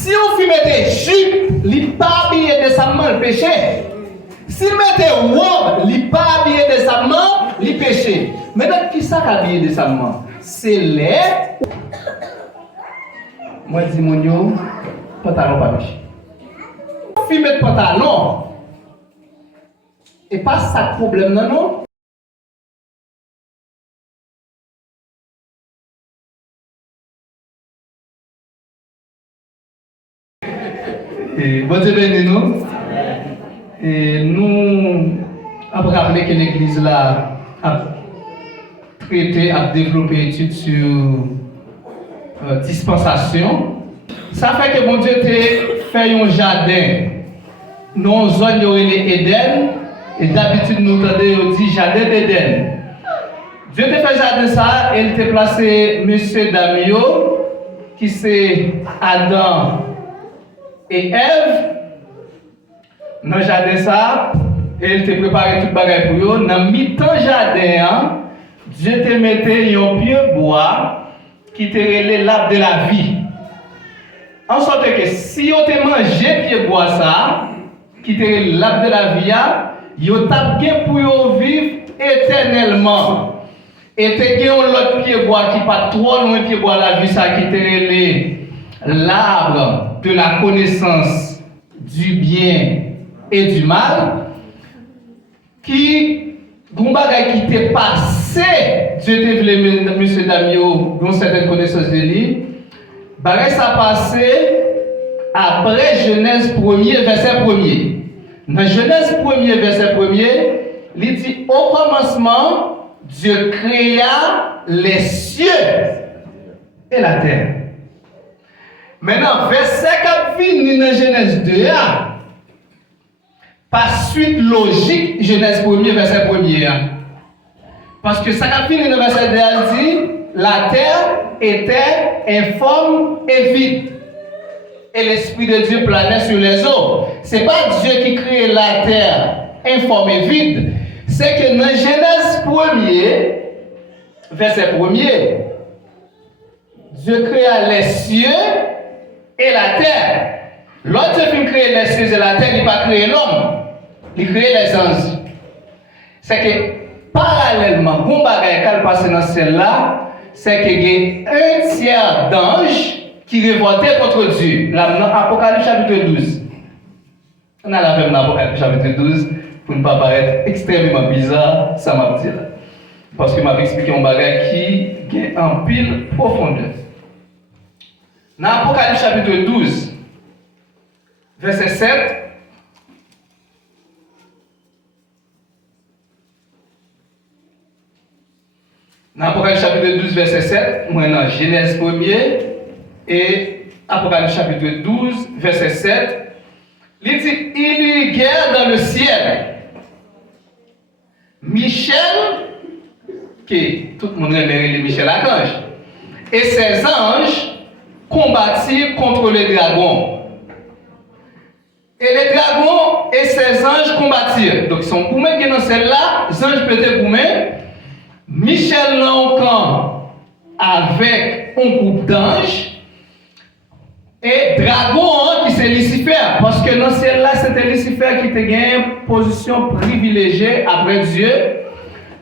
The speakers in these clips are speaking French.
Si on fait mettre jupe, il pas habillé décemment, le péché. Si on mettait robe, il pas habillé décemment, le péché. Maintenant, qui ça habillé décemment? C'est les. Moi, je dis, mon yo, pantalon pas péché. Si on met pantalon, et pas ça le problème, non, non? Et bon Dieu béni nous. Et nous avons rappelé que l'Église là a traité, a développé études sur dispensation. Ça fait que bon Dieu t'a fait un jardin dans une zone où il est Éden. Et d'habitude nous entendons dire jardin d'Éden. Dieu t'a fait jardin ça et il t'a placé Monsieur Damio qui c'est Adam et Ève, dans le jardin ça, elle t'a préparé tout le bagage pour eux. Dans le mi-temps jardin, Dieu t'a mis un pied bois qui t'a relé l'arbre de la vie. En sorte que si on t'a mangé pied bois ça, qui t'a relé l'arbre de la vie, vous t'a bien pour vivre éternellement. Et t'as gagné l'autre pied bois qui pas trop loin pied bois la vie ça qui t'a relé l'arbre de la connaissance du bien et du mal, qui, qui t'est passé, Dieu t'a voulu, M. Damio, dans certaines connaissances de lui, bagay ça passé après Genèse 1er, verset 1er. Dans Genèse 1er, verset 1er, il dit, au commencement, Dieu créa les cieux et la terre. Maintenant, verset qui vient dans Genèse 2, par suite logique, Genèse 1er, verset 1er. Parce que ça qui vient dans verset 2 dit, la terre était informe et vide. Et l'Esprit de Dieu planait sur les eaux. Ce n'est pas Dieu qui crée la terre informe et vide. C'est que dans Genèse 1er, verset 1er, Dieu créa les cieux et la terre. L'autre Dieu créer les cieux et la terre, il n'a pas créé l'homme. Il crée les anges. C'est que parallèlement, bon bagay qui passe dans celle-là, c'est qu'il y a un tiers d'anges qui révoltaient contre Dieu. Là, dans Apocalypse chapitre 12. On a la même dans Apocalypse chapitre 12 pour ne pas paraître extrêmement bizarre, ça m'a dit là. Parce que m'a expliqué un bagay qui a en pile profondeur. Dans Apocalypse chapitre 12, verset 7, dans Apocalypse chapitre 12, verset 7, maintenant Genèse 1er et Apocalypse chapitre 12, verset 7, il dit, il y eut guerre dans le ciel. Michel, qui tout le monde aimait Michel Archange, et ses anges combattirent contre les dragons. Et les dragons et ses anges combattirent. Donc, ils sont boumés qui dans celle-là, les anges peut-être boumés. Michel Lancan avec un groupe d'anges. Et dragon qui c'est Lucifer. Parce que dans celle-là, c'était Lucifer qui te gagne position privilégiée après Dieu.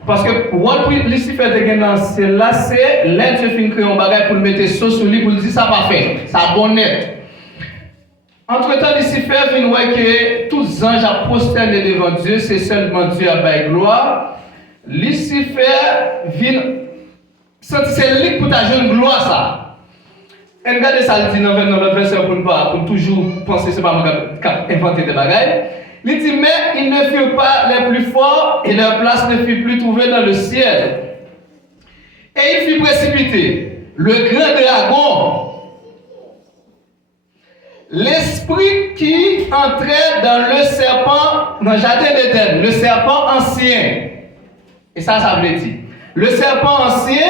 Parce que what Lucifer te gagne dans celle-là, c'est l'être Dieu fin créer un bagage pour le mettre sur lui pour lui dire ça pas fait. Ça bon net. Entre-temps, Lucifer vient voir que tous les anges ont prosterné devant Dieu, c'est seulement Dieu à bailler gloire. Lucifer vient c'est lui pour ta jeune gloire ça. Et regardez ça, il dit dans l'autre verset pour toujours penser que ce n'est pas moi qui ai inventé des bagailles. Il dit, mais ils ne furent pas les plus forts et leur place ne fut plus trouvée dans le ciel. Et il fut précipité. Le grand dragon, l'esprit qui entrait dans le serpent, dans le jardin d'Éden, le serpent ancien. Et ça veut dire. Le serpent ancien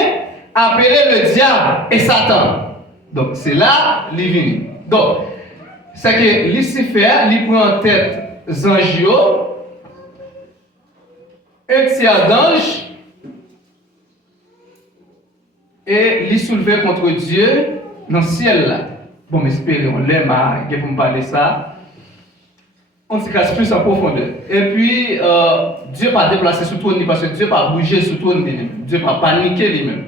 appelé le diable et Satan. Donc c'est là qu'il vient. Donc, c'est que Lucifer, il prend en tête Zangio, un tiers d'ange, et il soulevé contre Dieu dans le ciel là. bon, j'espère on l'aime, pour me parler ça. On se casse plus en profondeur. Et puis, Dieu n'a pas déplacé sur tout le monde parce que Dieu n'a pas bougé sur tout le monde. Dieu n'a pas paniqué lui-même.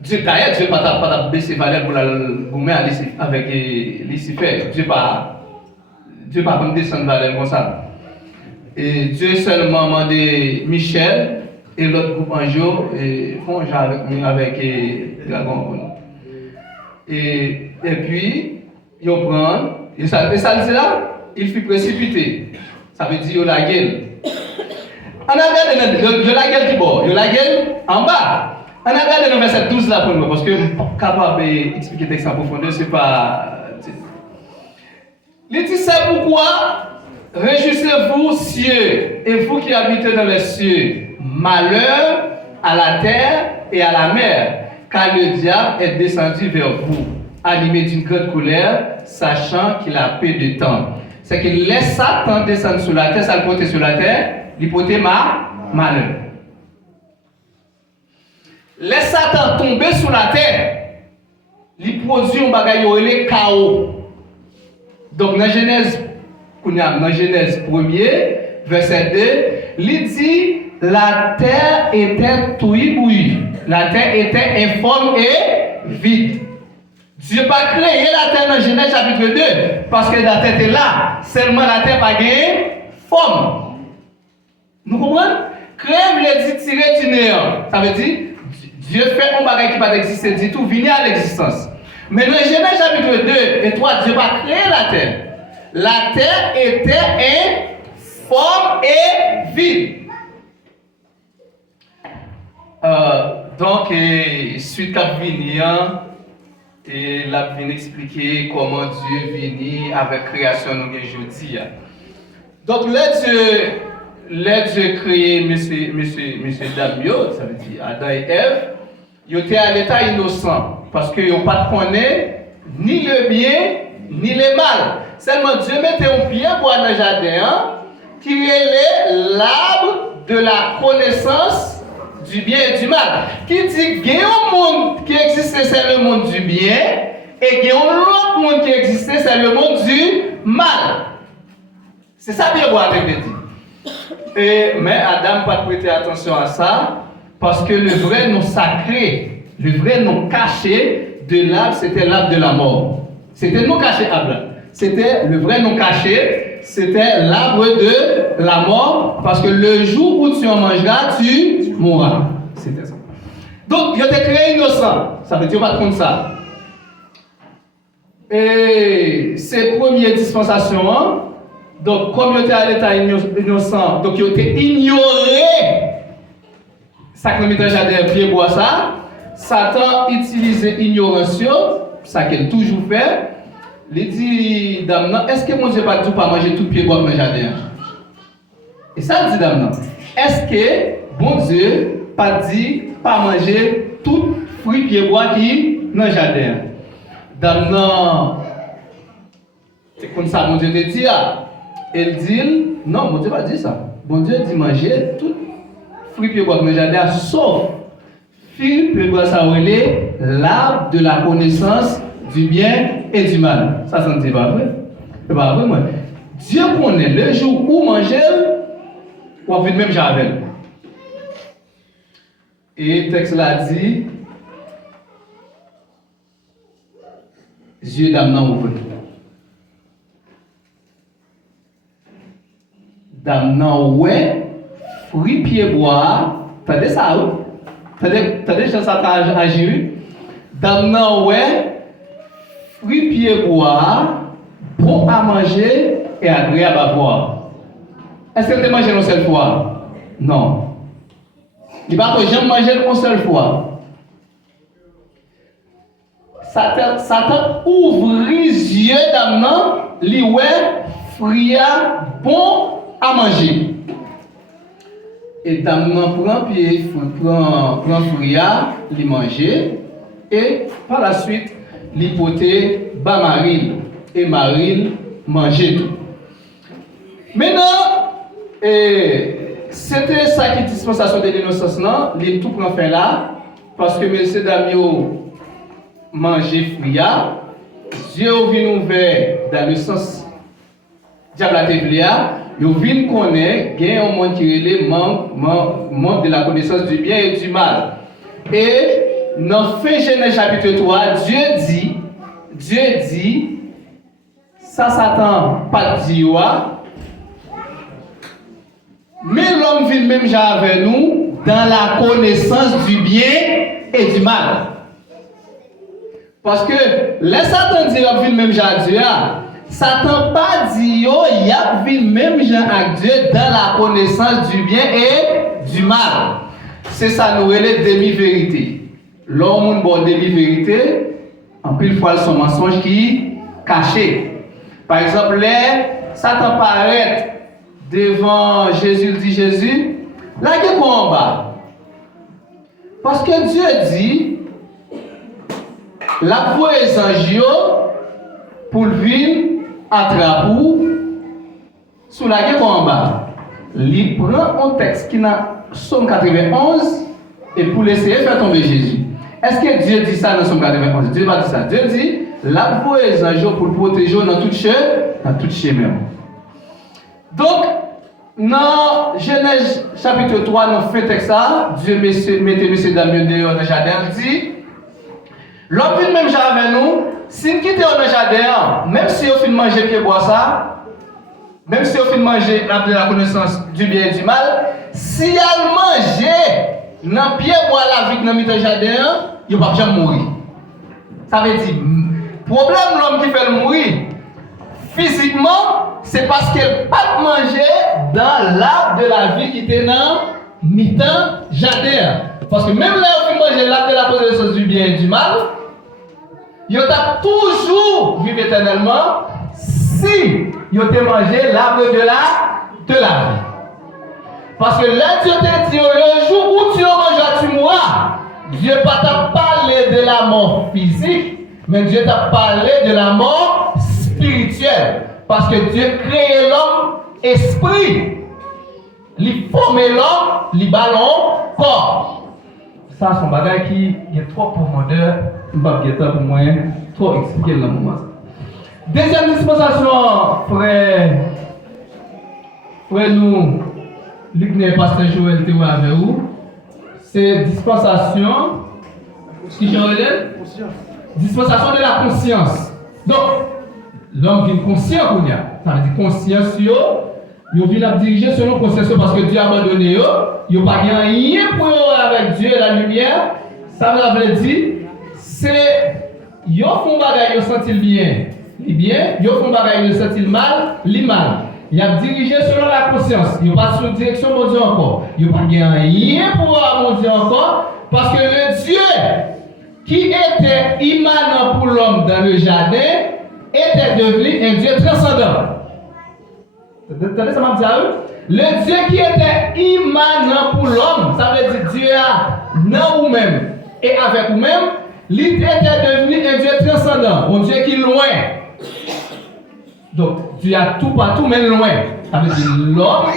Dieu d'ailleurs, Dieu n'a pas baissé valeur pour la gommer avec Lucifer. Dieu n'a pas descendre valeur comme ça. Et Dieu seulement demandé Michel et l'autre groupe en jour et font avec Dragon. Et puis, ils prennent, et ça dit là, il fut précipité. Ça veut dire la gueule. On a regardé la gueule qui bord, la gueule en bas. On a regardé le verset 12 là pour nous, parce que je ne suis pas capable d'expliquer le texte en profondeur, c'est pas. Il dit c'est pourquoi réjouissez-vous, cieux, et vous qui habitez dans les cieux, malheur à la terre et à la mer, car le diable est descendu vers vous, animé d'une grande colère, sachant qu'il a peu de temps. C'est qu'il laisse Satan descendre sur la terre, ça le porte sur la terre, il porte malheur. Laisse Satan tomber sur la terre, il produit un bagage le chaos. Donc dans Genèse 1er, verset 2, il dit la terre était touille-bouille, la terre était informe et vide. Dieu n'a pas créé la terre dans Genèse chapitre 2 parce que la terre est là, seulement la terre n'a pas gagné forme. Nous comprenons? Créer veut dire tirer du néant. Ça veut dire Dieu fait un bagage qui n'a pas existé du tout, venir à l'existence. Mais dans Genèse chapitre 2 et 3, Dieu n'a pas créé la terre. La terre était informe et vide. Donc, suite à venir, et la vient expliquer comment Dieu vient avec la création de aujourd'hui. Donc, là Dieu créé monsieur Damio, ça veut dire Adam et Ève, ils étaient à l'état innocent parce qu'ils n'ont pas connu ni le bien ni le mal. Seulement Dieu mettait un pied pour dans le jardin qui est l'arbre de la connaissance du bien et du mal. Qui dit qu'il y a un monde qui existait, c'est le monde du bien, et qu'il y a un autre monde qui existait, c'est le monde du mal. C'est ça que Dieu a dit. Mais Adam n'a pas prêté attention à ça, parce que le vrai nom sacré, le vrai nom caché de l'arbre, c'était l'arbre de la mort. C'était le nom caché Abraham. C'était le vrai nom caché, c'était l'arbre de la mort, parce que le jour où tu en mangeras, tu mourras. C'était ça. Donc, il a été créé innocent. Ça veut dire pas contre ça. Et ces premières dispensations, donc, comme il était à l'état innocent, donc il a été ignoré. Ça que le jardin pied bois ça. Satan utilisait ignoration, ça qu'il toujours fait. Il dit, dame, est-ce que mon Dieu pas dit pas manger tout pied bois dans le jardin? Et ça dit, dame, est-ce que bon Dieu pas dit pas manger tout fruit pied bois qui dans le jardin? Dame, c'est comme ça mon Dieu te dit. Elle dit, non, mon Dieu pas dit ça. Bon Dieu dit manger tout fruit pied bois dans le jardin, sauf fruit pied bois ça relève l'arbre de la connaissance du bien et du mal. Ça ne dit pas vrai. C'est pas vrai, moi. Dieu connaît le jour où manger, ou envie de même Javel. Et le texte l'a dit, Dieu d'Amnan ouvre. D'Amnan ouais, fruit pied bois, t'as ça, t'as ça à gérer. D'Amnan ouais, fruit pied bois, bon à manger et agréable à boire. Est-ce que tu as mangé une seule fois? Non. Il va que j'aime manger une seule fois. Satan ouvre les yeux d'Amnan, lui ouais, fruit bon à manger. Et Damnan prend pied, prend fruit, lui manger, et par la suite, l'hypothèse bas Marine et Marine manger tout. Maintenant, c'était ça qui est dispensation de l'innocence, non? Il tout prend fin là, parce que M. Damio mangeait fruit, Dieu vient ouvert dans le sens diable a il vient connaître qu'il y a un monde qui est le monde de la connaissance du bien et du mal. Et dans fin Genèse chapitre 3, Dieu dit, ça Satan pas dit, mais l'homme vit même avec nous dans la connaissance du bien et du mal. Parce que les Satan dit qu'il vit même avec Dieu, Satan pas dit qu'il vit même avec Dieu dans la connaissance du bien et du mal. C'est ça nous relève demi-vérité. L'homme bon demi-vérité, en pile fois son mensonge qui caché. Par exemple, Satan paraît devant Jésus, dit Jésus, là il y a quoi en bas? Parce que Dieu dit, la voix est ange pour venir attraper sous la gueule en bas. Il prend un texte qui n'a Somme 91 et pour laisser faire tomber Jésus. Est-ce que Dieu dit ça dans Somme 91? Dieu va dire ça. Dieu dit, la voix est ange pour protéger dans toute chemin. Donc, dans Genèse chapitre 3, dans fin texte, Dieu mettez messieurs dames dehors dans le jardin, dit, l'homme vient même avec nous, si nous quittons dans le jardin, même si on finit manger pied bois ça, même si on finit manger la connaissance du bien et du mal, si elle mange dans pied bois la vie dans le jardin, il ne va pas jamais mourir. Ça veut dire, problème l'homme qui fait le mourir, physiquement, c'est parce qu'elle n'a pas mangé dans l'arbre de la vie qui était dans mi-temps jardin. Parce que même là où on mange l'arbre de la connaissance du bien et du mal, il a toujours vécu éternellement si il a mangé l'arbre de la vie. Parce que là, Dieu te dit, le jour où tu manges, tu mourras. Dieu pas t'a parlé de la mort physique, mais Dieu t'a parlé de la mort spirituelle. Parce que Dieu crée l'homme esprit. Il forme l'homme, il ballon corps. Ça, c'est un bagage qui est trop profondeur. Je ne vais pas pour moi trop expliquer dans le moment. Deuxième dispensation, frère nous, Luc n'est pas pasteur Joël Théo avec vous. C'est dispensation. Ce qui dispensation de la conscience. Donc, l'homme vient conscient qu'on y a. Ça veut dire conscience, il vient à diriger selon conscience parce que Dieu a abandonné, il n'a pas rien pour avec Dieu et la lumière. Ça veut dire, c'est, ils font bagaille, ils sentent bien, ils font bagaille, ils sentent mal, Il a dirigé selon la conscience. Il n'a pas sous direction de Dieu encore. Il n'a pas rien pour mon Dieu encore. Parce que le Dieu qui était immanent pour l'homme dans le jardin était devenu un Dieu transcendant. Vous entendez ça m'a dit? Le Dieu qui était immanent pour l'homme, ça veut dire Dieu a dans vous-même et avec vous-même, il était devenu un Dieu transcendant, un Dieu qui est loin. Donc, Dieu a tout partout, mais loin. Ça veut dire l'homme,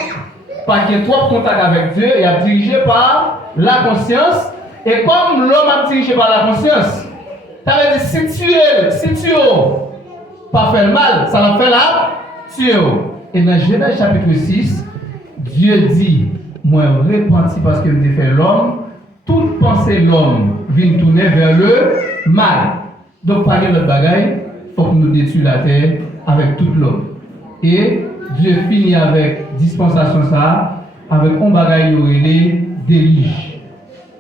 pas qu'il y ait trop de contact avec Dieu, il est dirigé par la conscience. Et comme l'homme est dirigé par la conscience, ça veut dire si tu pas fait le mal, ça va faire la tu. Et dans Genèse chapitre 6, Dieu dit, moi repenti parce que j'ai fait l'homme, toute pensée de l'homme vient tourner vers le mal. Donc, par notre bagaille, il faut que nous détruisions la terre avec tout l'homme. Et Dieu finit avec dispensation ça, avec un bagaille relé déluge.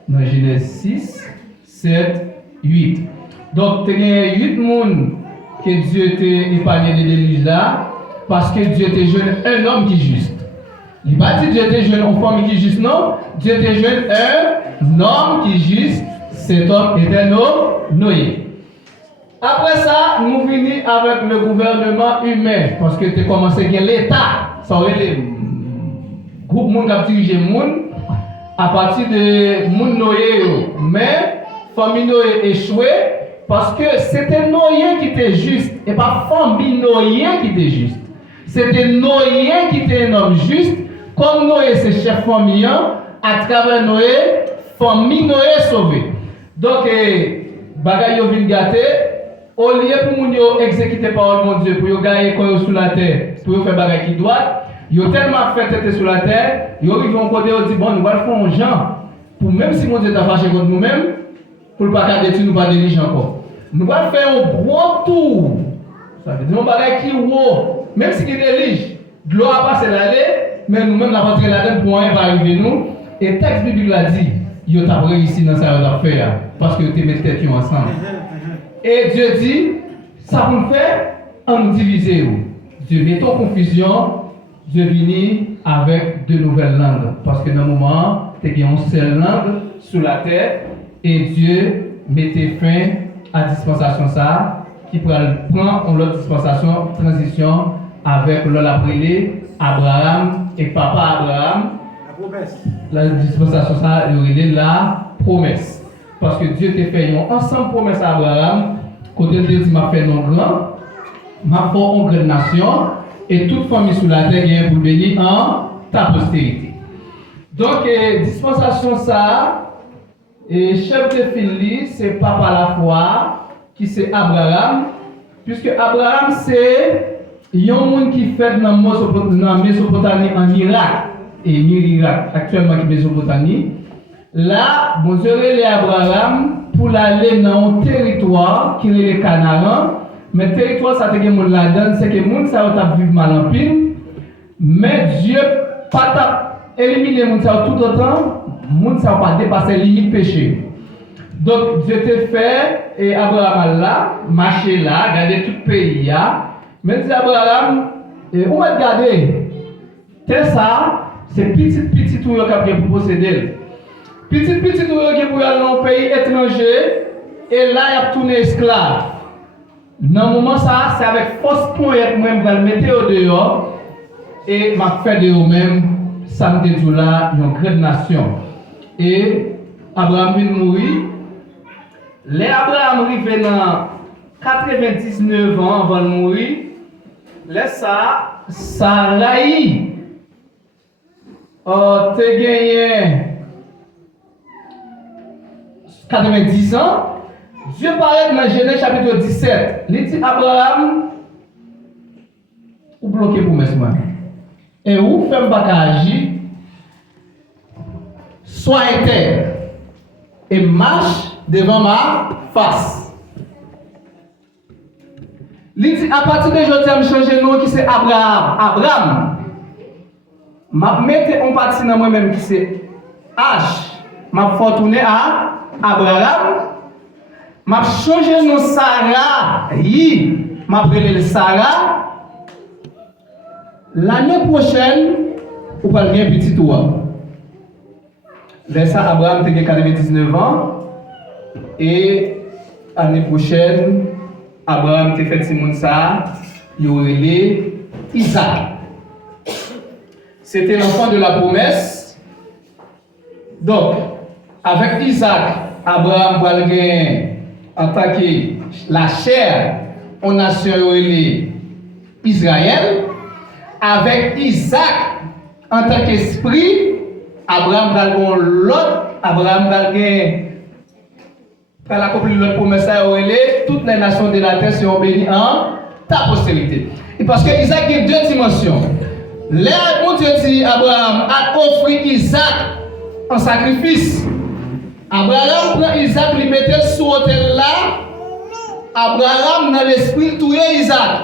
Dans Genèse 6, 7, 8. Donc, il y a 8 personnes que Dieu t'a épargné des déluges là, parce que Dieu t'a jeune un homme qui est juste. Il n'a pas dit Dieu t'a jeune une femme qui est juste, non. Dieu t'a jeune un homme qui est juste. Cet homme était Noé. Après ça, nous venons avec le gouvernement humain, parce que tu as commencé avec l'État. Ça aurait les groupes qui ont dirigé le monde à partir de Noé. Mais famille Noé échoué parce que c'était Noé qui était juste et pas famille Noé qui était juste. C'était Noé qui était un homme juste. Comme Noé c'est chef famille, à travers Noé, famille Noé sauvée. Donc, bagaille vient gâter. au lieu pour moun yo exécuter parole mon Dieu, pour yo gagner quoi sur la terre, pour yo faire bagay qui doit, yo tellement fait tête sur la terre, yo ils vont côté yo dit bon, nous va faire un genre pour même si mon Dieu t'a fâché contre nous-mêmes, pour pas garder nous pas diriger encore. Nous va faire un gros tour. Ça veut dire un bagay qui haut, même si il dirige, de l'eau a passé l'aller, mais nous-mêmes la rentrer là-dedans pour rien pas arriver nous. Et le texte biblique l'a dit, yo t'a réussi dans ça yo faire parce que tu mets tête ensemble. Et Dieu dit, ça vous fait en nous diviser. Dieu met en confusion, Dieu vient avec de nouvelles langues. Parce que dans le moment, tu as une seule langue sur la terre et Dieu mettait fin à la dispensation ça, qui prend l'autre dispensation, transition avec l'appelé Abraham et papa Abraham. La promesse. La dispensation ça, il la promesse. Parce que Dieu t'a fait une ensemble promesse à Abraham. Côté de Dieu m'a fait non grand, m'a fait une grande nation, et toute famille sur la terre vient pour bénir en ta postérité. Donc, dispensation ça, et chef de file, c'est papa la foi, qui c'est Abraham, puisque Abraham c'est un monde qui fait dans Mésopotamie en Irak, et Irak actuellement qui est Mésopotamie. Là, bon Dieu les Abraham pour aller dans un territoire qui est le Canaan. Mais le territoire, ça te monde là-dedans, c'est que les gens ça vivre mal en pile. Mais Dieu pas éliminer les gens tout autant, les gens ça pas dépasser limite péché. Donc Dieu te fait et Abraham là, marcher là, garder tout le pays là. Mais dit Abraham, où va garder? C'est ça, c'est petit tout qui a pour posséder. Petit tout qui pour aller dans un pays étranger et là il a tourné esclave. Dans le moment ça, c'est avec force point que moi je vais le mettre au dehors et m'a fait de eux-mêmes ça me dit là une grande nation. Et Abraham vient mourir. Les Abraham arrive dans 99 ans avant de mourir. Laisse ça, Sarai te gagné 90 ans. Dieu parlait dans Genèse chapitre 17. Il dit Abraham, ou bloqué pour mes soins. Et où fait pas agir, sois intègre et marche devant ma face. Il dit à partir de aujourd'hui, je vais changer de nom qui c'est Abraham. Abraham. Je mets un parti dans moi-même qui c'est H. Je vais retourner à Abraham. Je change le nom Sarah. Je vais le Sarah. L'année prochaine, vous allez un petit tour. Là, Abraham a 99 ans. Et l'année prochaine, Abraham a fait Simon ça. Il aurait Isaac. C'était l'enfant de la promesse. Donc, avec Isaac, Abraham va attaquer la chair aux nations Israël. Avec Isaac, en tant qu'esprit, Abraham va l'autre, Abraham va accomplir l'autre promesse à toutes les nations de la terre seront bénies en ta postérité. Et parce que Isaac a deux dimensions. Là, mon Dieu dit, Abraham a offert Isaac en sacrifice. Abraham prend Isaac, lui mettait sur l'autel là. Abraham, dans l'esprit, tuait Isaac.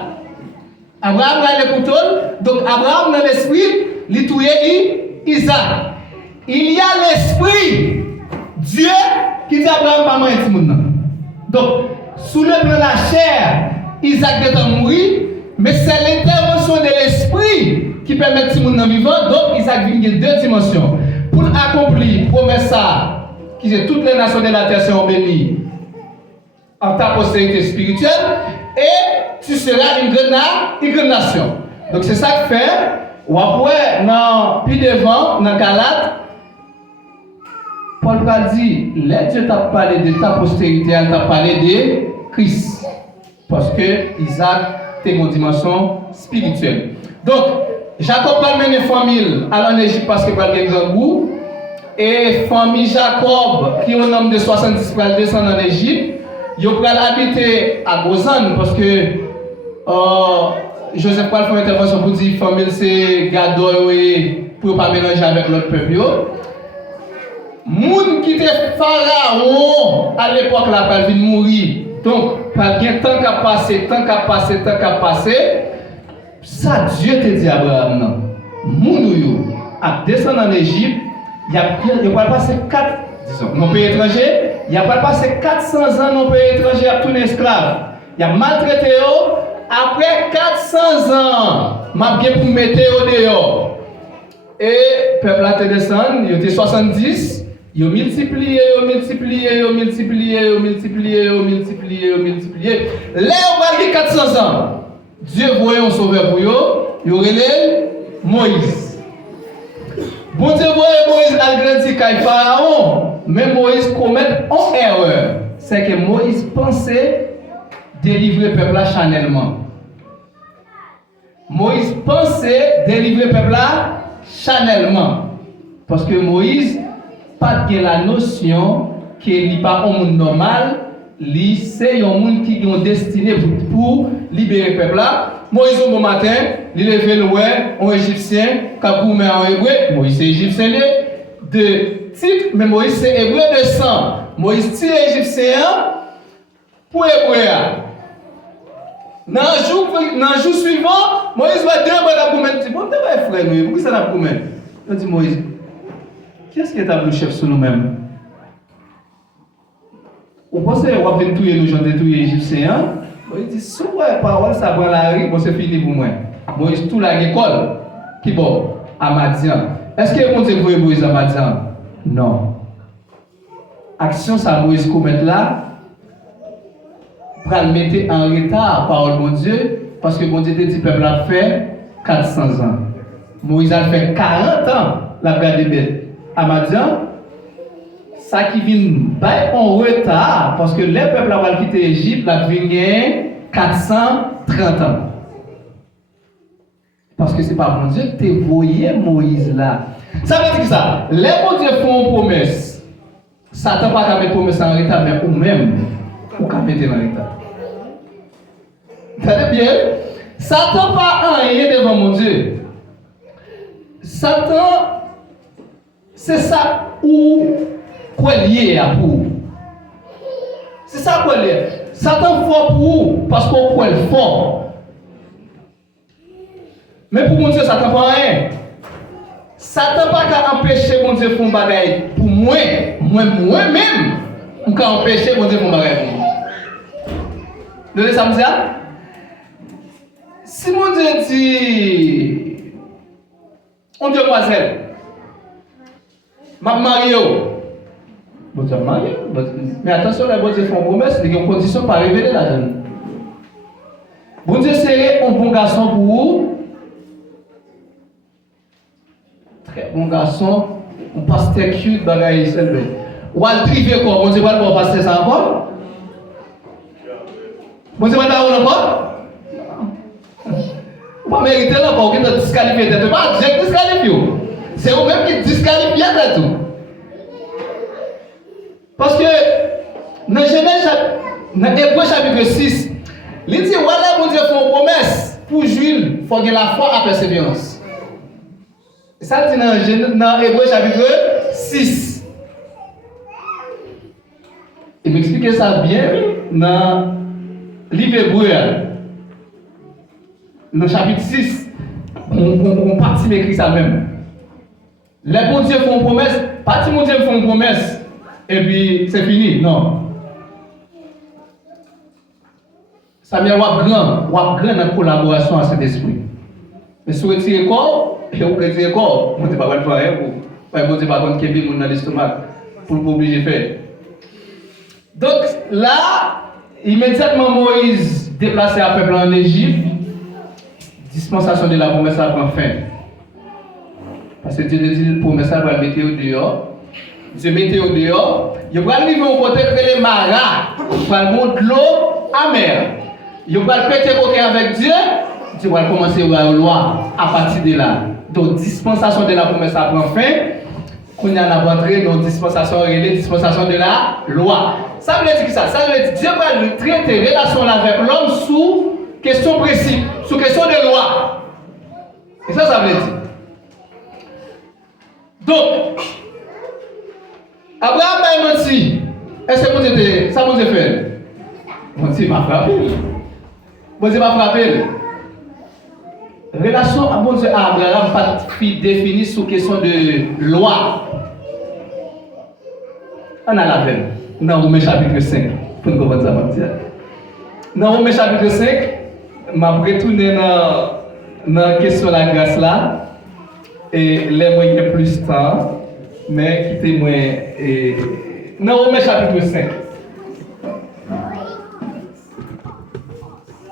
Abraham a le couteau, donc Abraham, dans l'esprit, lui tuait Isaac. Il y a l'esprit, Dieu, qui dit Abraham, pas moi, donc, sous le plan de la chair, Isaac est mourir, mais c'est l'intervention de l'esprit qui permet de vivre vivant. Donc, Isaac vient de deux dimensions. Pour accomplir promesse qui dit toutes les nations de la terre seront bénies en ta postérité spirituelle, et tu seras une grande nation. Donc, c'est ça que fait, ou après, puis devant, dans Galate, Paul va dire, là, Dieu t'a parlé de ta postérité, elle t'a parlé de Christ. Parce que Isaac a une dimension spirituelle. Donc, Jacob va mener famille en Égypte parce qu'il va avoir un grand goût. Et famille Jacob, qui est un homme de 70 pour descendre en Égypte. ils vont habiter à Gozan parce que Joseph Paul fait une intervention pour dire que la famille c'est gado pour ne pas mélanger avec l'autre peuple. Moun qui était pharaon à l'époque là, pas vient mourir. Donc, pas bien tant qu'à passer, ça Dieu te dit à Abraham non. Moun a descendu en Égypte, il va passer 4 disons, nos pays étrangers, il va passer 400 ans nos pays étrangers à tourner esclave. Il a maltraité eux. Après 400 ans, m'a bien pour mettre au dehors. Et le peuple a descendu, il était 70, il a multiplié. Là, on va dire 400 ans. Dieu voyait un sauveur pour eux, il y aurait Moïse. Bon Dieu voyait Moïse agrandir comme Pharaon, mais Moïse commet une erreur. C'est que Moïse pensait délivrer le peuple chanellement. Moïse pensait délivrer le peuple chanellement. Parce que Moïse n'a pas la notion qu'il n'est pas un monde normal, c'est un monde qui est destiné pour libérer le peuple. Moïse, au bon matin, il levé le un Égyptien, Kaboumé en hébreu. Moïse est Égyptien de type, mais Moïse c'est hébreu de sang. Moïse tire Égyptien pour hébreu. Dans le jour suivant, Moïse va dire à Kaboumé, bon, t'es pas frère, pourquoi ça n'a pas Kaboumé? Il dit Moïse, qui est-ce qui est le chef sur nous-mêmes? Vous pensez qu'on va venir tuer nous, gens de tuer les Égyptiens? Moïse dit, si vous avez parole, ça va la rue, c'est fini pour moi. Moïse, tout la école, qui bon, à Madian. Est-ce que vous avez Moïse à Madian? Non. Action, ça Moïse commet là, pour le mettre en retard, parole de Dieu, parce que bon Dieu dit, le peuple a fait 400 ans. Moïse a fait 40 ans, la paix des bêtes. À Madian, ça qui vient en retard, parce que les peuples ont quitté l'Égypte, la vient 430 ans. Parce que ce n'est pas bon Dieu qui t'a voyé Moïse là. Ça veut dire ça. Les bon Dieu font une promesse. Satan n'a pas mettre promesse en retard, mais vous-même, vous pouvez mettre en retard. Vous bien? Satan n'a pas rien devant mon Dieu. Satan, c'est ça où quoi lié à pour. C'est ça quoi lié. Satan fort pour vous parce qu'on croit fort. Mais pour mon Dieu, Satan pas rien. Satan pas qu'à empêcher mon Dieu de faire un bagage pour moi-même, ou qu'à empêcher mon Dieu de faire un bagage pour moi. Vous voyez ça me dit? Si mon Dieu dit, on demoiselle, m'a marié. Bon Dieu marié. Mais attention, les bon Dieu font une promesse, il y a une condition pour révéler la donne. Bon Dieu serait un bon garçon pour vous. Très bon garçon, un pasteur cute, bagaille selbe. Ou al privé quoi, bon Dieu va pas passer ça encore? Bon Dieu va pas encore? Vous ne méritez pas encore que vous disqualifiez tête. Pas Dieu qui disqualifie. C'est vous-même qui disqualifiez tête. Parce que dans Genèse, dans Hébreux chapitre 6, il dit voilà, mon Dieu fait une promesse pour Jules, il faut que la foi à persévérance. Ça dit dans Hébreux chapitre 6. Il m'explique ça bien dans le livre Hébreux. Dans le chapitre 6, on partit m'écrit ça même. Les bons dieux font une promesse, parti mon Dieu font une promesse, et puis c'est fini. Non. Ça vient avoir grand dans la collaboration à cet esprit. Mais si vous retirez le corps, et vous retirez le corps, vous ne pouvez pas faire rien, vous ne pouvez pas contre Kevin dans l'estomac pour l'obliger de faire. Donc là, immédiatement Moïse déplacé à peuple en Égypte, dispensation de la promesse à prendre fin. Parce que Dieu dit que la promesse va le mettre au dehors. Dieu mette au dehors. Il va arriver au côté que les marins vont monter l'eau amère. Il va péter côté avec Dieu. Dieu va commencer à la loi à partir de là. Donc, dispensation de la promesse à prendre fin. qu'on a rentré dans dispensation et les dispensations de la loi. Ça veut dire ça. Ça veut dire Dieu va traiter relation avec l'homme sous question précise, sous question de loi. Et ça veut dire. Donc, Abraham m'a menti. Est-ce que ça vous a fait? Mon Dieu m'a frappé. Mon Dieu m'a frappé. Relation à mon Dieu à Abraham pas définie sous question de loi. On a la peine. Dans Romains chapitre 5, pour nous comprendre ça, mon Dieu. Dans Romains chapitre 5, je vais retourner dans la question de la grâce là. Et les moyens plus de temps, mais quittez-moi. Dans Romains chapitre 5,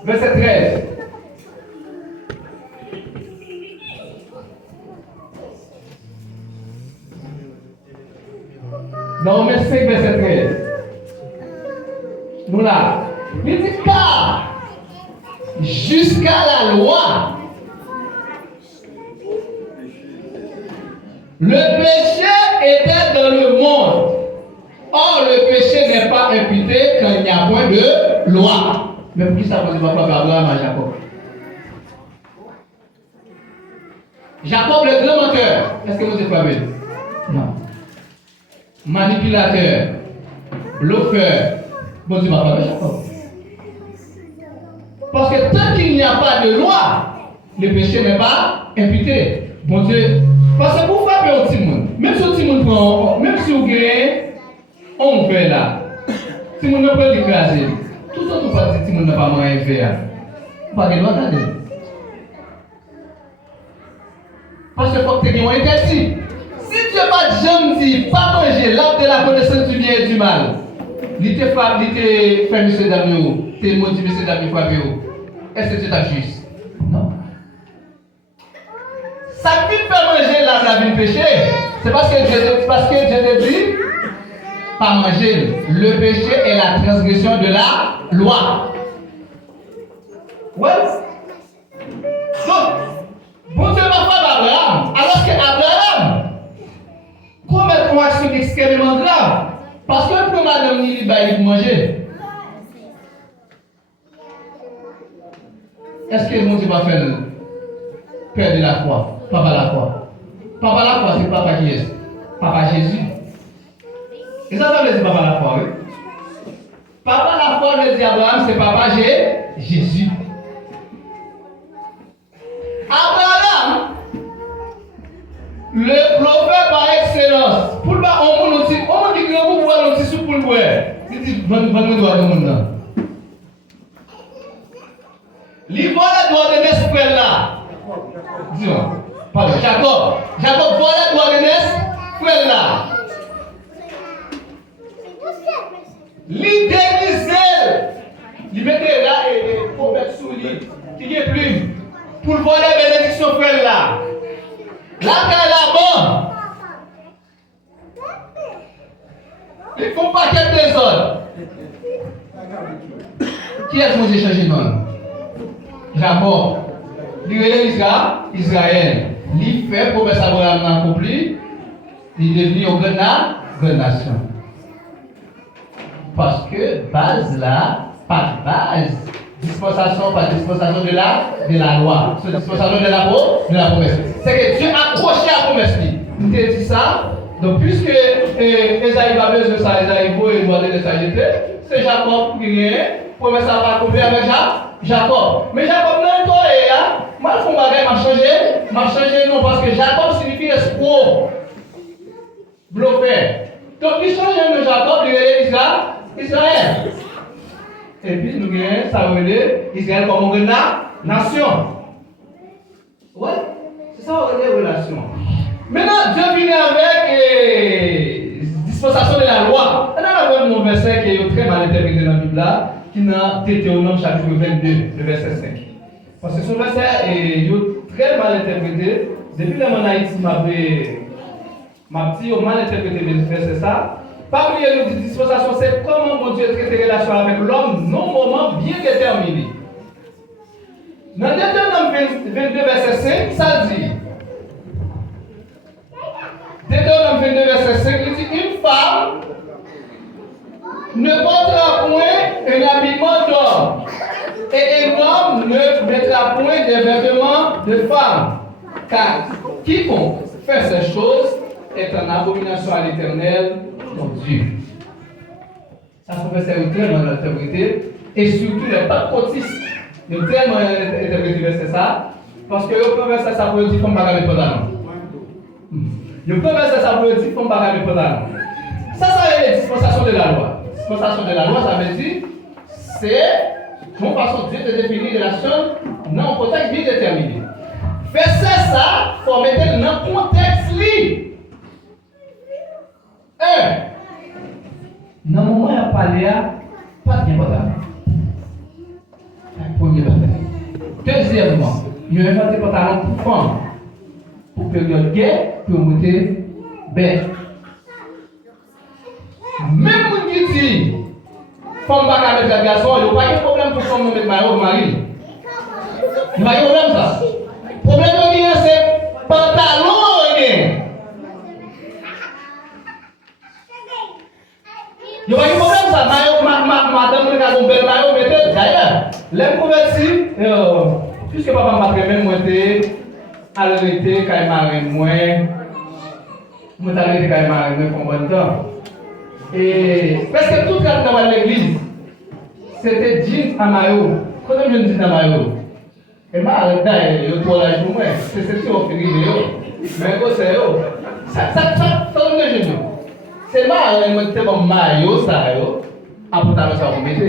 verset 13. Dans Romains 5, verset 13. Nous là. Il dit car jusqu'à la loi, le péché était dans le monde. Or, le péché n'est pas imputé quand il n'y a point de loi. Mais pour qui ça ne va pas Abraham à Jacob? Jacob, le grand menteur. Est-ce que vous êtes pas bien? Non. Manipulateur, bluffeur. Bon Dieu m'a pas Jacob. Parce que tant qu'il n'y a pas de loi, le péché n'est pas imputé. Bon Dieu. Parce que pour frapper au petit monde, même si le petit monde prend, même si vous gagnez, on fait là. Si vous ne pouvez pas l'écraser, tout ça, tout pas si vous n'a pas moyen de faire. Pas de loi d'aller. Parce que faut que tu aies un interdit. Si Dieu pas jamais dit, pas manger l'arbre de la connaissance du bien et du mal, il te fait monsieur d'amour, il te maudit monsieur d'amour, est-ce que tu es juste? Non. Ça qui fait manger la vie péché, c'est parce que Dieu te dit, pas manger. Le péché est la transgression de la loi. Ouais. Donc, bon Dieu m'a fait Abraham, alors que Abraham commet une action extrêmement grave. Parce que pour madame il va manger. Est-ce que mon Dieu va faire perdre la foi? Papa la foi. Papa la foi, c'est papa qui est? Papa Jésus. Et ça veut dire papa la foi, oui? Papa la foi veut dire Abraham, c'est papa Jésus. Abraham, le prophète par excellence, pour le bas, on dit que vous pouvez nous dire pour le boire. Il dit, venez droit de monde. L'Ivoire doit de naître frère là. Dis-moi. Pardon, Jacob. Jacob, voilà doit de naître frère là. L'idéalisé. Il mettait là et pour mettre sous lui. Qui est plus. Pour voir la bénédiction frère là. Là, là-bas. Ils font pas quel désordre. Qui est-ce que vous échangez non? Jacob. Il est Israël. Il fait promesse à Abraham accompli. Il est devenu une grande nation. Parce que base là, pas de base. Dispensation, pas dispensation de la loi. C'est dispensation de la promesse. C'est que Dieu a accroché à la promesse. Il te dit ça. Donc, puisque Esaïe va besoin de ça, Esaïe va et doit de sagité, c'est Jacob qui vient. Promesse à pas accomplir avec Jacob. Mais Jacob n'a pas été. Moi, je fais m'a changé non, parce que Jacob signifie espoir. Bluffé. Donc, il change de Jacob, il est Israël. Et puis, nous avons ça veut dire Israël comme une nation. Ouais, c'est ça, les relations. Maintenant, Dieu vient avec dispensation de la loi. On a un verset qui est très mal interprété dans la Bible là, qui est dans Deutéronome chapitre 22, le verset 5. Parce que ce verset est très mal interprété. Depuis que mon Haïti m'a dit, mal interprété le verset ça. Parmi les dispensations, c'est comment mon Dieu traite les relations avec l'homme, non moment bien déterminé. Dans Deutéronome 22, verset 5, ça dit. Deutéronome 22, verset 5, il dit une femme ne portera point un habillement d'homme, et un homme ne mettra point des vêtements de femme. Car quiconque fait ces choses est en abomination à l'Éternel, ton Dieu. Ça se fait c'est tellement l'interpréter, et surtout les pacotistes. Ils ont tellement interprété ça, parce que le verset ça pour dire qu'on ne peut pas mettre pantalon. Le verset ça pour dire qu'on ne peut pas mettre pantalon. Ça c'est la dispensation de la loi. Dispensation de la loi, ça veut dire c'est une façon de Dieu de définir une relation dans un contexte bien déterminé. Verset ça, il faut mettre dans le contexte li. Dans le moment où il y a parlé, pas de pantalon. Premier bataille. Deuxièmement, il y a inventé pantalon pour femmes. Pour période guerre, pour monter bête. Même si qui dit, femme va pas mettre un garçon, il n'y a pas de problème pour femme mettre mari. Il n'y a pas de problème ça. Le problème c'est pantalon. Il n'y a pas de problème ça. Madame, regarde un bel maillot, mettez d'ailleurs. Les convertis, puisque papa m'a très bien monté, à l'arrêté, quand il m'a arrêté moins, moi t'as arrêté quand il m'a arrêté pour un bon temps. Et presque tout le temps dans l'église, c'était jeans à maillot. Quand je dis jeans à maillot, et m'a arrêté d'ailleurs, il y a trois âges pour moi. C'est ce qui a fait mais quoi c'est eux? Ça donne le genou. C'est m'a arrêté mon maillot, ça, en pantalon, ça va vous mettre.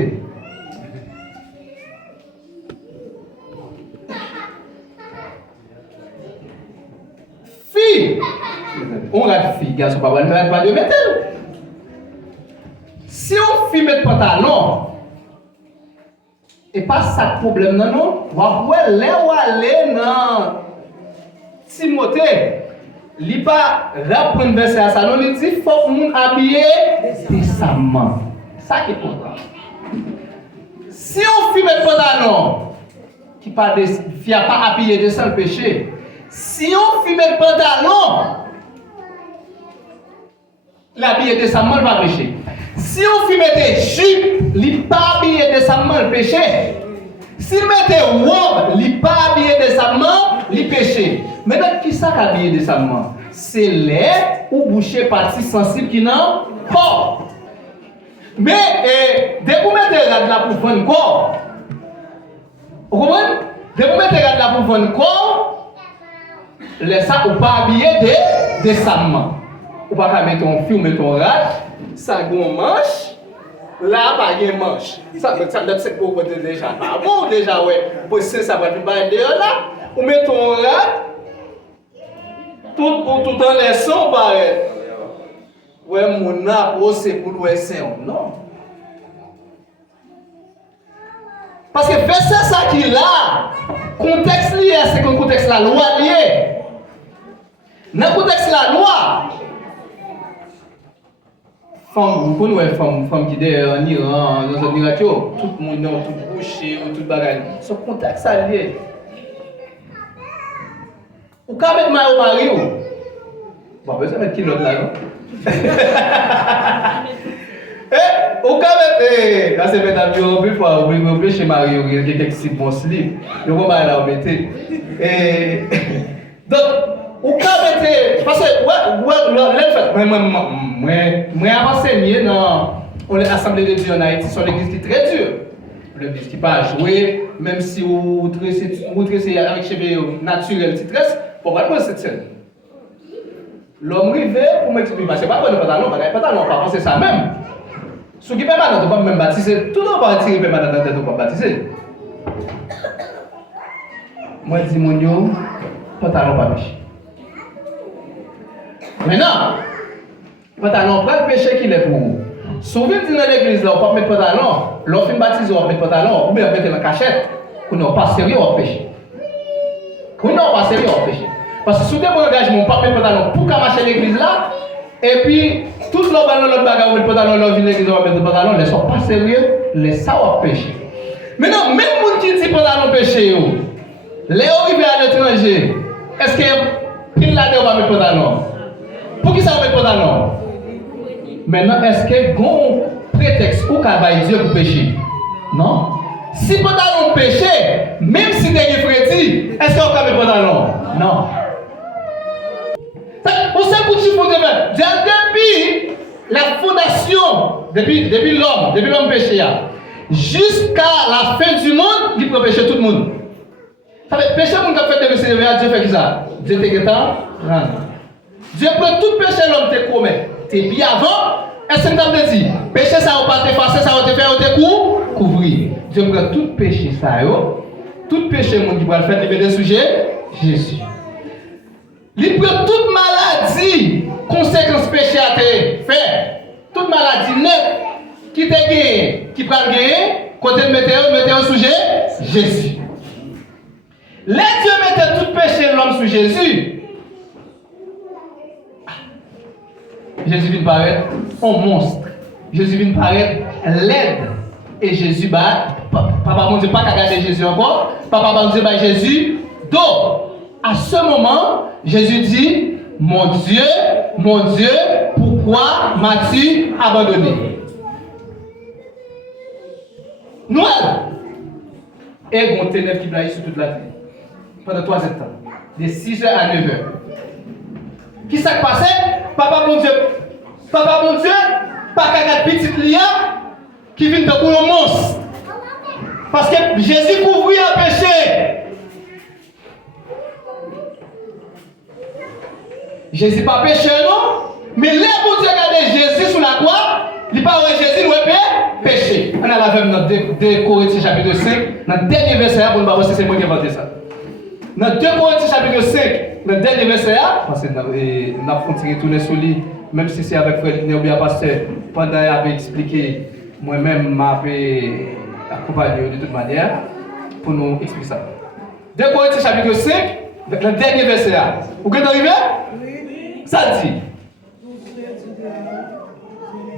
Fille, on regarde fille, garçon, pas de mettre. Si on fille met pantalon, et pas ça de problème non, on va voir les ou aller dans Timothée. Il pas reprendre verset à ça, non, il dit faut que nous habiller décemment. Ça qui est important. Si on fille met pantalon, qui pas pas habillé de sans le péché. Si on fume le pantalon, l'habillé de sa main va pécher. Si on fume des jupes, il n'est pas habillé de sa main péché. Si on met des robes, il n'est pas habillé de sa main, il péché. Maintenant, qui ça habillé de sa main? C'est l'air ou boucher partie sensible qui n'en pas. Mais dès que vous mettez là pour faire corps, vous comprenez? Dès que vous mettez là pour faire corps, les ça ou pas habillé de sa main. Ou pas mettre ton fil ou mettre ton rat, ça gon manche, là pas de manche. Ça c'est pour déjà pas bon déjà ouais. Pour ça va plus pas dehors là, ou mettre ton rat tout en laissant paraître. Ouais mon ap c'est pour le saint non. Parce que verset ça qui là, contexte lié, c'est un contexte la loi lié. Dans le contexte de la loi, vous connaissez femme qui est en Iran, dans un Irak, tout le monde, tout bouché, tout bagage. Ce contexte est lié. Ou quand mettre maillot mari, bon, besoin de mettre qui l'autre là, non? Ou quand mettre, là c'est mettre avion, puis il faut oublier chez Mario, il y a quelques petits bons slips. Le moment là, on mettait. Donc, ou quand mettre, parce que, moi enseigné dans l'Assemblée de Dieu en Haïti, sur l'église qui est très dure. L'église qui pas jouer, même si vous tressez avec cheveux naturels, qui tresse, pour pas prendre cette scène. L'homme rivé pour m'expliquer, c'est pas pour le pantalon, on va penser ça même. Ce qui peut pas dans le même baptiser, tout le monde va tirer dans la tête pour baptiser. Moi, je dis mon Dieu, pantalon pas péché. Maintenant, pantalon, pas le péché qu'il est pour vous. Souvent, dans l'église, on ne peut pas mettre pantalon, l'on fait baptiser, on met pantalon, ou bien on met la cachette, on n'est pas sérieux au péché. On n'est pas sérieux au péché. Parce que si vous avez un engagement, on ne peut pas mettre pantalon pour marcher l'église là, et puis, tout le monde bagage, on met pantalon, on vient l'église, on met le pantalon, ils ne sont pas sérieux, les ça au péché. Maintenant, même les gens qui disent pantalon péché, les arrivés à l'étranger, est-ce que pile là-dedans on va mettre pantalon? Pour qui ça on met pantalon? Maintenant, est-ce que bon prétexte ou qu'à Dieu pour pécher? Non. Si pantalon péché, même si t'es fréti, est-ce qu'on peut mettre pantalon? Non. On sait pour tu faut faire. Depuis la fondation, depuis l'homme péché, jusqu'à la fin du monde, il peut pécher tout le monde. Ça fait péché mon qui fait de Dieu fait qui ça? Dieu te guettant. Dieu prend tout péché l'homme te commet. Et puis avant, est-ce que tu as dit, péché ça va pas t'effacer, ça va te faire te couvrir. Dieu prend tout péché ça, tout péché mon qui va le faire libérer sujet, Jésus. Il prend toute maladie, conséquence péché à te faire, toute maladie neuve qui te gagné, qui prend gagner, côté de mettez au sujet, Jésus. Les dieux mettaient tout péché de l'homme sur Jésus. Jésus vient paraître un monstre. Jésus vient paraître laide. Et Jésus, papa mon Dieu, pas qu'à garder Jésus encore. Papa mon Dieu, Jésus. Donc, à ce moment, Jésus dit, mon Dieu, pourquoi m'as-tu abandonné? Noël. Et mon ténèbre qui blaye sur toute la terre. Pendant 3 ans. De 6h à 9h. Qui s'est passé? Papa mon Dieu, pas qu'à petite lia qui vient de courir un monstre. Parce que Jésus couvrit un péché. Jésus pas péché, non? Mais là, pour Dieu regarder Jésus sur la croix, il parle de Jésus, nous péché. On a la même dans 2 Corinthiens chapitre 5, dans le dernier verset, pour ne pas voir si c'est moi qui ai inventé ça. Dans 2 Corinthiens chapitre 5, dans le dernier verset, parce que nous avons retourner sur lui, même si c'est avec Frère ou bien Pasteur, pendant qu'il avait expliqué, moi-même, m'avais accompagné de toute manière, pour nous expliquer ça. 2 Corinthiens chapitre 5, le dernier verset. Vous êtes arrivé? Ça dit.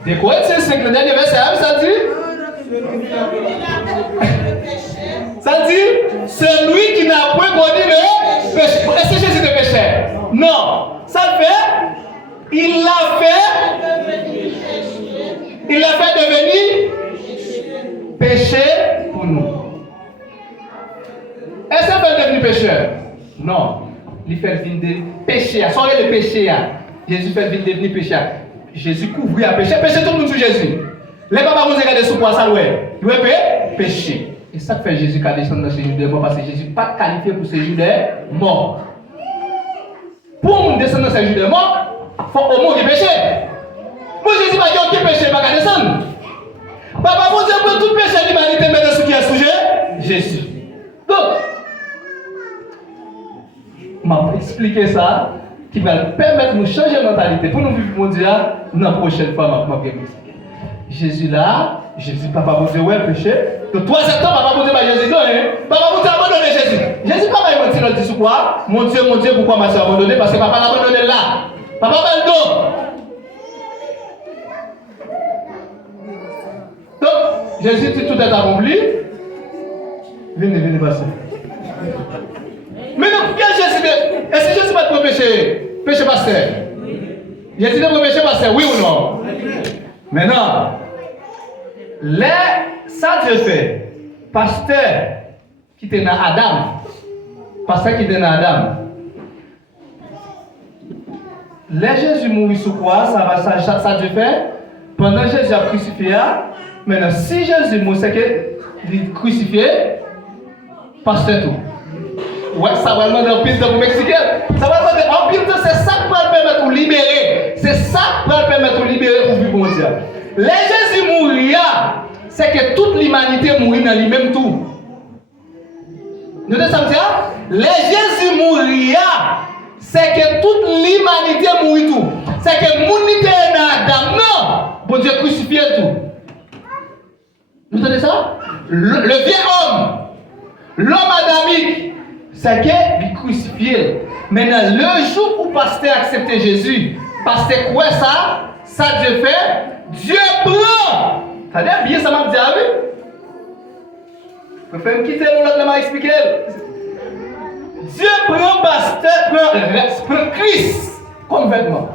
2 Corinthiens 5, le dernier verset, ça dit? Ça dit, celui qui n'a point connu le péché. Est-ce que Jésus est pécheur? Non. Ça fait, il l'a fait devenir péché pour nous. Est-ce qu'il fait devenir pécheur? Non. Il fait devenir péché. Soyez le péché. Jésus fait devenir péché. Jésus couvrit le péché. Péché tout le monde sur Jésus. Les papas vous regardez sur quoi ça, ouais. Il doit péché. Et ça fait Jésus qui a descendu dans ce séjour de mort parce que Jésus n'est pas qualifié pour ce séjour de mort. Pour descendre dans ce séjour de mort, il faut au moins du péché. Moi Jésus m'a dit aucun péché, pas qu'à descendre. Papa vous dit que tout péché de l'humanité met dans ce qui est sujet, Jésus. Donc, je vais expliquer ça qui va permettre de nous changer de mentalité pour nous vivre mondial dans la prochaine fois. Jésus là, Jésus, papa vous dit ouais, péché. De 3 septembre, papa vous dit Jésus, non, papa vous dit abandonner Jésus. Jésus, papa il m'a dit, dit quoi? Mon Dieu, pourquoi m'a abandonné? Parce que papa l'a abandonné là. Papa m'a le dos. Donc, Jésus dit tout est accompli. Venez, passer. Mais donc, Jésus, est-ce que Jésus va te péché? Péché pasteur? Jésus va te péché pasteur, oui ou non? Maintenant, ça Dieu fait, pasteur qui était dans Adam, les Jésus mourit sous quoi, ça Dieu fait, pendant que Jésus a crucifié, maintenant si Jésus mourit, c'est qu'il crucifié, pasteur tout. Ouais, ça va demander un pile de vous Mexicain. Ça va demander un pile de, c'est ça qui va permettre de libérer. C'est ça qui va permettre de libérer pour vivre mondial. Les Jésus mourir, c'est que toute l'humanité mourit dans lui-même tout. Nous devons savoir, les Jésus mourir, c'est que toute l'humanité mourit tout. C'est que l'humanité est dans Adam. Non, bon Dieu crucifié tout. Vous entendez ça? Le vieil homme, l'homme adamique, c'est qu'il crucifié. Maintenant, le jour où pasteur accepte Jésus, pasteur quoi ça Dieu fait, Dieu prend. Ça veut dire bien ça m'a dit à lui. Je vais me quitter mon autre m'a expliqué. Dieu prend pasteur, prend Christ comme vêtement.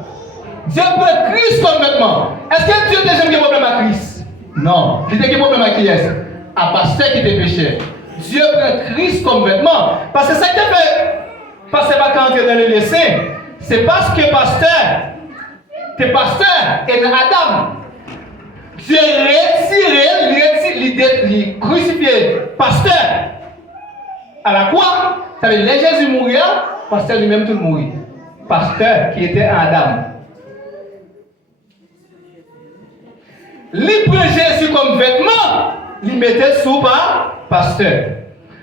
Dieu prend Christ comme vêtement. Est-ce que Dieu n'a jamais un problème à Christ? Non. Il a un problème à qui est-ce? À pasteur qui était péché. Dieu prend Christ comme vêtement. Parce que ça qui fait pasteur pas qu'entrer dans le lycée, c'est parce que pasteur, t'es pasteur et Adam. Dieu retire, crucifié pasteur à la croix. Ça veut dire que Jésus mourir, pasteur lui-même tout mourir. Pasteur qui était Adam. Il prend Jésus comme vêtement, il mettait sous par pasteur.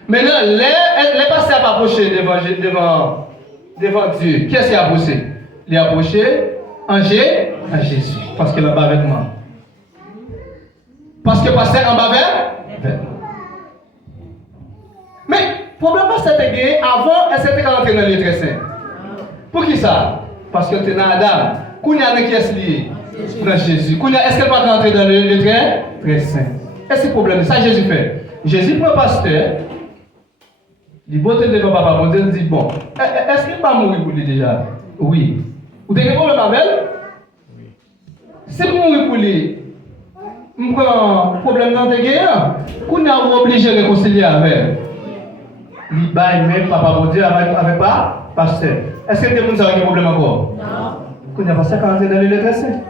Maintenant, les pasteurs pas approché devant Dieu. Qui est-ce qui a approché? Il a approché en Jésus. Parce qu'il a pas vêtement. Parce que pasteur en bas vêtement. Mais, le problème pas c'était que avant, elle s'était rentrée dans le très saint. Pour qui ça? Parce que tu es dans Adam. Qu'on y a qui est lié? Dans Jésus. Est-ce qu'elle va rentrer dans le très saint? Est-ce que c'est le problème? Ça, Jésus fait. Jésus prend pasteur. Il botte devant papa, bon Dieu dit bon. Est-ce qu'il va mourir pour lui déjà? Oui. Vous avez un problème avec elle? Si vous mourrez pour lui, vous prenez un problème dans tes guerres, vous n'êtes obligé de réconcilier avec elle. Il baille même papa, bon Dieu, avec pas pasteur. Est-ce que vous avez un problème encore? Non. Vous n'avez pas ça quand vous êtes dans le très saint.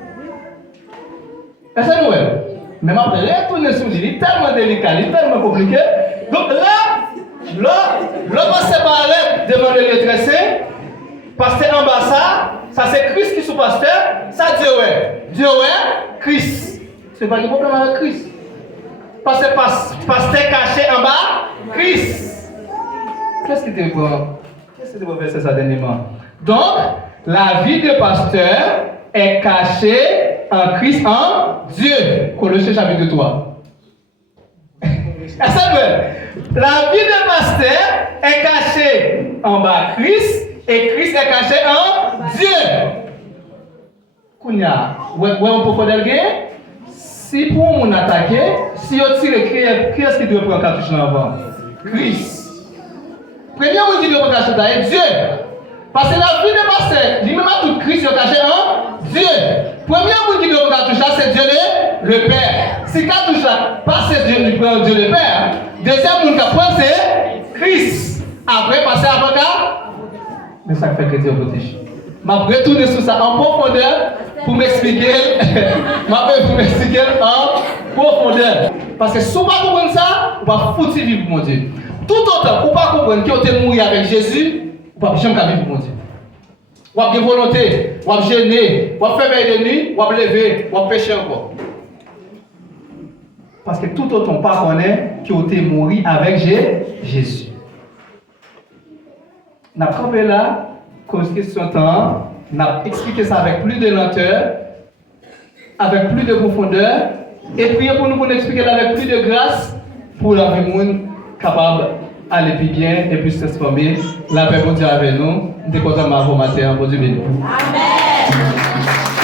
Est-ce que vous voyez? Même après, retourner sur lui, il est tellement délicat, il est tellement compliqué. Donc là, on se sépare devant le très saint. Pasteur en bas, ça c'est Christ qui est sous pasteur. Ça Dieu ouais, Christ. C'est pas le problème avec Christ. Parce que pasteur caché en bas, Christ. Qu'est-ce qui te prend? Qu'est-ce que tu veux faire ça dernièrement? Donc, la vie de pasteur est cachée en Christ, en Dieu. Colossiens chapitre 3. La vie de pasteur est cachée en bas Christ et Christ est caché en Dieu. Kounya, où on peut faire des si pour mon attaquer, si on tire qui est-ce qui doit prendre cartouche avant? Christ. Premier mot qui doit prendre cartouche c'est Dieu. Parce que la vie de pasteur, lui-même tout Christ est caché en Dieu. Premier mot qui doit prendre cartouche c'est Dieu le Père. Si cartouche là, pas c'est Dieu le Père. Deuxième mot qui prend c'est Christ. Après passer avant ça. Mais ça fait que Dieu protège. Je vais retourner sur ça en profondeur pour m'expliquer. En profondeur. Parce que si vous ne comprenez pas ça, vous va foutre vivre mon Dieu. Tout autant, vous ne pas comprendre que vous êtes mort avec Jésus, vous ne pouvez jamais vivre mon Dieu. Vous avez volonté, vous avez gêné, vous avez fait veille de nuit, vous avez levé, vous avez péché encore. Parce que tout autant, pas connaît que vous êtes mort avec Jésus. Nous avons campé là, cause question temps, nous avons expliqué ça avec plus de lenteur, avec plus de profondeur, et prier pour nous expliquer avec plus de grâce, pour la vie capable d'aller plus bien et puis se transformer. La paix pour Dieu avec nous. Nous sommes contents de matin. Bon Dieu béni. Amen.